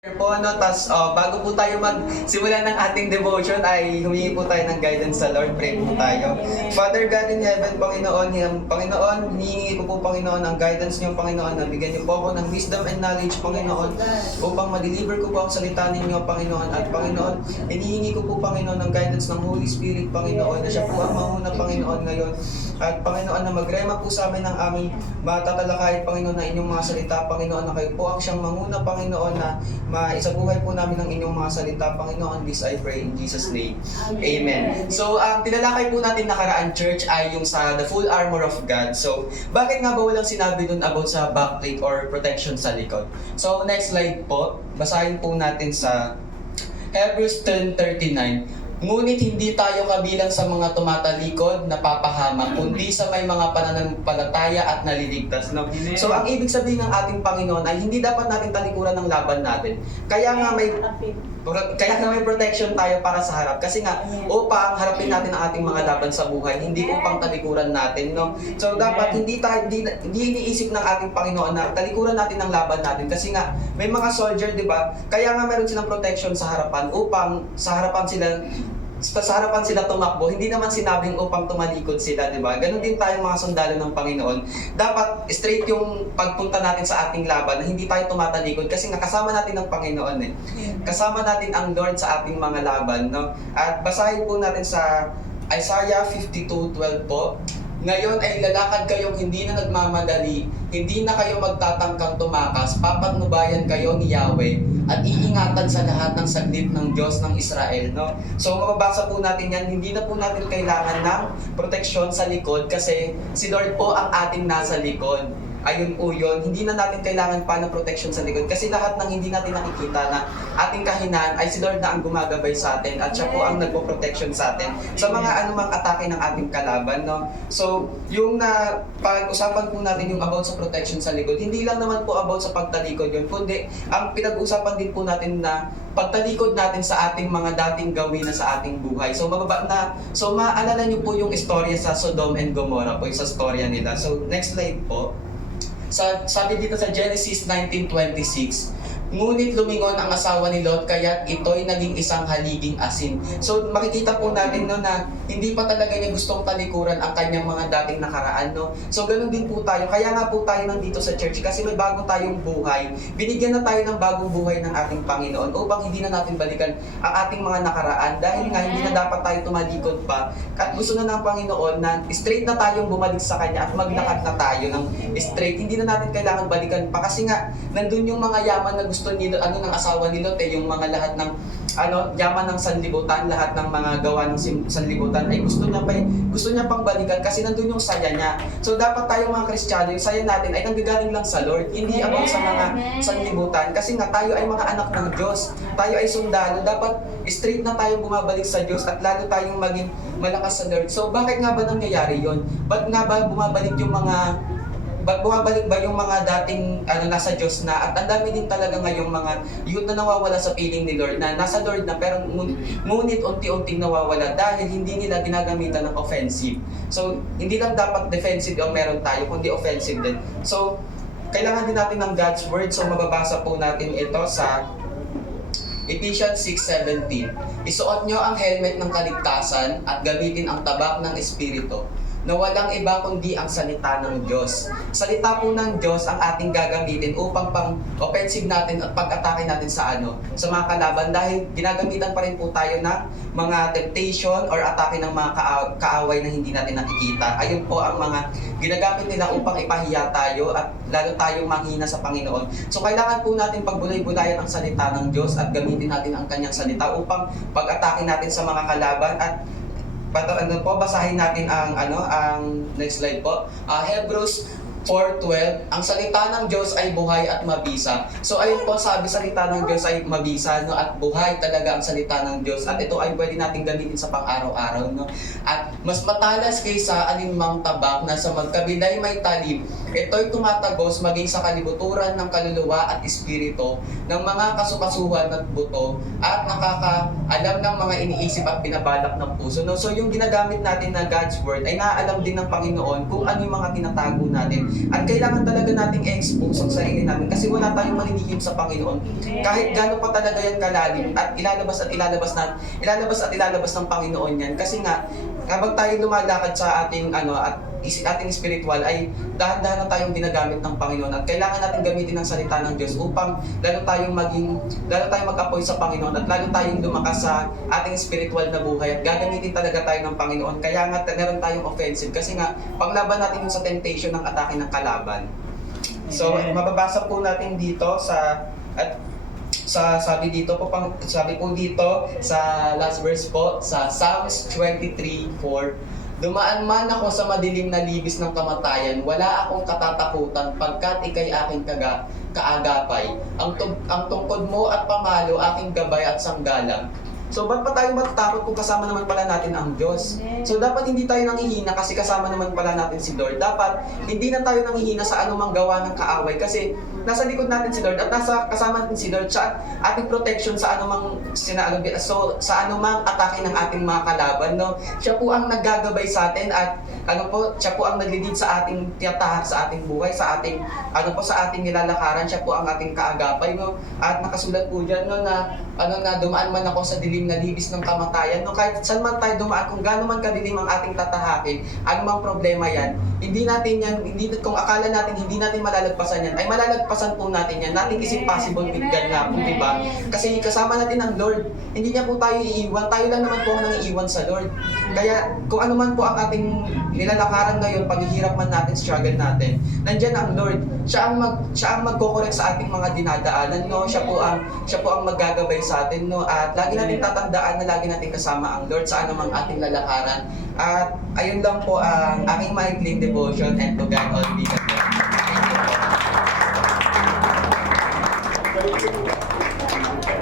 Po, ano, bago po tayo magsimula ng ating devotion ay humingi po tayo ng guidance sa Lord. Pray po tayo. Father God in heaven, Panginoon, hinihingi ko po, Panginoon, ang guidance niyo, Panginoon, na bigyan niyo po ako ng wisdom and knowledge, Panginoon, upang ma-deliver ko po ang salita ninyo, Panginoon. At Panginoon, hinihingi ko po, Panginoon, ang guidance ng Holy Spirit, Panginoon, na siya po ang manguna, Panginoon, ngayon. At Panginoon, na magrema po sa amin ng aming matatalakayin, Panginoon, na inyong mga salita, Panginoon, na kayo po ang siyang manguna, Panginoon, na maisabuhay po namin ang inyong mga salita, Panginoon. This I pray in Jesus' name. Amen. So, ang tinalakay po natin nakaraan, church, ay yung sa the full armor of God. So, bakit nga ba walang sinabi dun about sa backplate or protection sa likod? So, next slide po. Basahin po natin sa Hebrews 10:39. Ngunit hindi tayo kabilang sa mga tumatalikod, napapahamak, kundi sa may mga pananampalataya at naliligtas. No? So, ang ibig sabihin ng ating Panginoon ay hindi dapat natin talikuran ng laban natin. Kaya nga may protection tayo para sa harap. Kasi nga, upang harapin natin ang ating mga laban sa buhay, hindi upang talikuran natin. No? So, dapat hindi iniisip ng ating Panginoon na talikuran natin ang laban natin. Kasi nga, may mga soldier, di ba? Kaya nga meron silang protection sa harapan upang sa harapan sila tumakbo. Hindi naman sinabing upang tumalikod sila, di ba? Ganon din tayong mga sundalo ng Panginoon. Dapat straight yung pagpunta natin sa ating laban, na hindi tayo tumatalikod kasi nga kasama natin ang Panginoon eh. Kasama natin ang Lord sa ating mga laban, no? At basahin po natin sa Isaiah 52:12 po. Ngayon ay lalakad kayong hindi na nagmamadali, hindi na kayo magtatangkang tumakas, papatnubayan kayo ni Yahweh at iingatan sa lahat ng saglit ng Diyos ng Israel. No? So mababasa po natin yan, hindi na po natin kailangan ng proteksyon sa likod kasi si Lord po ang ating nasa likod. Ayun po yun, hindi na natin kailangan pa ng protection sa likod kasi lahat ng hindi natin nakikita na ating kahinaan ay si Lord na ang gumagabay sa atin at siya po ang nagpo-protection sa atin sa mga anumang atake ng ating kalaban. No? So, yung pag-usapan po natin yung about sa protection sa likod, hindi lang naman po about sa pagtalikod yun, kundi ang pinag-usapan din po natin na pagtalikod natin sa ating mga dating gawin na sa ating buhay. So, maalala niyo po yung istorya sa Sodom and Gomorrah po, yung sa storya nila. So, next slide po. Sabi dito sa Genesis 19:26, ngunit lumingon ang asawa ni Lot kaya't ito'y naging isang haliging asin. So makikita po natin no, na hindi pa talaga niya gustong talikuran ang kanyang mga dating nakaraan. No? So ganun din po tayo. Kaya nga po tayo nandito sa church kasi may bago tayong buhay. Binigyan na tayo ng bagong buhay ng ating Panginoon upang hindi na natin balikan ang ating mga nakaraan dahil nga hindi na dapat tayo tumalikod pa. At gusto na ng Panginoon na straight na tayong bumalik sa Kanya at maglakad na tayo ng straight. Hindi na natin kailangan balikan pa kasi nga nandun yung mga yaman na gusto ni ng asawa ni Lot yung mga lahat ng yaman ng sanlibutan, lahat ng mga gawa ng sanlibutan ay gusto niya pang balikan kasi nandun yung saya niya. So dapat tayo mga Kristiyano, yung saya natin ay nanggagaling lang sa Lord, hindi about sa mga sanlibutan kasi nga tayo ay mga anak ng Diyos. Tayo ay sundalo, dapat straight na tayong bumabalik sa Diyos at lalo tayong maging malakas sa Lord. So bakit nga ba nangyayari yon? Ba't nga ba bumabalik ba yung mga dating nasa Diyos na at ang dami din talaga ngayong mga youth na nawawala sa piling ni Lord na nasa Lord na pero ngunit unti-unting nawawala dahil hindi nila ginagamitan ng offensive. So hindi lang dapat defensive ang meron tayo kundi offensive din. So kailangan din natin ng God's Word. So mababasa po natin ito sa Ephesians 6:17. Isuot nyo ang helmet ng kaligtasan at gamitin ang tabak ng Espiritu na walang iba kundi ang salita ng Diyos. Salita po ng Diyos ang ating gagamitin upang pang-offensive natin at pag-atake natin sa mga kalaban dahil ginagamitan pa rin po tayo ng mga temptation or atake ng mga kaaway na hindi natin nakikita. Ayun po ang mga ginagamit nila upang ipahiya tayo at lalo tayong manghina sa Panginoon. So kailangan po natin pagbulay-bulayan ang salita ng Diyos at gamitin natin ang kanyang salita upang pag-atake natin sa mga kalaban at basahin natin ang next slide po. Hebrews 4:12, ang salita ng Diyos ay buhay at mabisa. So ayun po, sabi salita ng Diyos ay mabisa, no, at buhay talaga ang salita ng Diyos. At ito ay pwede natin gamitin sa pang-araw-araw, no. At mas matalas kaysa alinmang tabak na sa magkabilay may talim. Ito'y tumatagos maging sa kalibuturan ng kaluluwa at espiritu ng mga kasukasuhan at buto at nakakaalam ng mga iniisip at binabalak ng puso. No? So yung ginagamit natin na God's Word ay naaalam din ng Panginoon kung ano yung mga tinatago natin At kailangan talaga nating expose ang sarili natin kasi wala tayong malilihim sa Panginoon. Kahit gaano pa talaga yan kalalim at ilalabas ng Panginoon yan. Kasi nga, habang tayo lumalakad sa ating ating spiritual ay dahan-dahan na tayong ginagamit ng Panginoon at kailangan natin gamitin ang salita ng Diyos upang lalo tayong mag-apoy sa Panginoon at lalo tayong lumakas sa ating spiritual na buhay at gagamitin talaga tayo ng Panginoon. Kaya nga meron tayong offensive kasi nga paglaban natin yung sa temptation ng atake ng kalaban. So mababasa po natin dito sabi po dito sa last verse po sa Psalms 23:4. Dumaan man ako sa madilim na libis ng kamatayan, wala akong katatakutan pagkat ika'y aking kaagapay. Ang tungkod mo at pamalo, aking gabay at sanggalang. So, ba't pa tayo matatakot kung kasama naman pala natin ang Diyos? So, dapat hindi tayo nanghihina kasi kasama naman pala natin si Lord. Dapat hindi na tayo nanghihina sa anumang gawa ng kaaway kasi nasa likod natin si Lord at nasa kasama natin si Lord sa ating protection sa anumang sa anumang atake ng ating mga kalaban, no? Siya po ang naggagabay sa atin at siya po ang naglilid sa ating tiyatahan sa ating buhay, sa ating nilalakaran, siya po ang ating kaagapay, no? At nakasulat po diyan, no, na dumaan man ako sa dilim na libis ng kamatayan, no? Kahit saan man tayo dumaan, kung gaano man kadilim ang ating tatahakin, anumang problema yan, kung akala natin hindi natin malalagpasan yan, ay malalagpasan po natin yan. Nothing is impossible with God nga po, di ba? Kasi kasama natin ang Lord, hindi niya po tayo iiwan, tayo lang naman po ang nangiiwan sa Lord. Kaya kung ano man po ang ating nilalakaran ngayon, paghihirap man natin, struggle natin, nandyan ang Lord. Siya ang magko-correct sa ating mga dinadaanan, no? Siya po ang maggagabay sa atin, no? At lagi natin tatandaan na lagi natin kasama ang Lord sa anumang ating lalakaran. At ayun lang po ang aking maikling devotion, and to God all be the